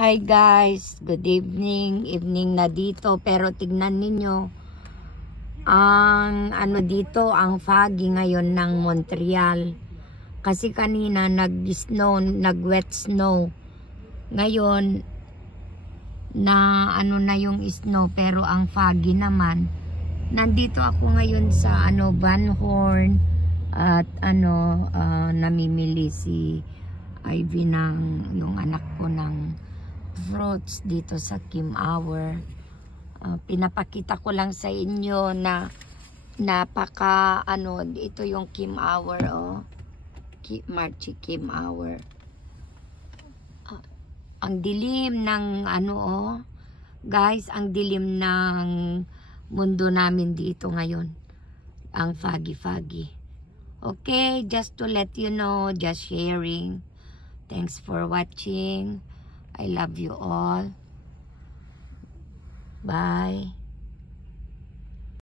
Hi guys, good evening. Evening na dito, pero tignan ninyo ang ano dito, ang foggy ngayon ng Montreal. Kasi kanina nag-snow, nag-wet snow. Ngayon na ano na yung snow, pero ang foggy naman. Nandito ako ngayon sa ano Van Horn at ano namimili si Ivy ng yung anak ko ng fruits dito sa Kim Hour. Pinapakita ko lang sa inyo na napaka ano, ito yung Kim Hour, oh. Marchi Kim Hour. Ang dilim ng ano, oh. Guys, ang dilim ng mundo namin dito ngayon. Ang foggy. Okay, just to let you know, just sharing. Thanks for watching. I love you all. Bye.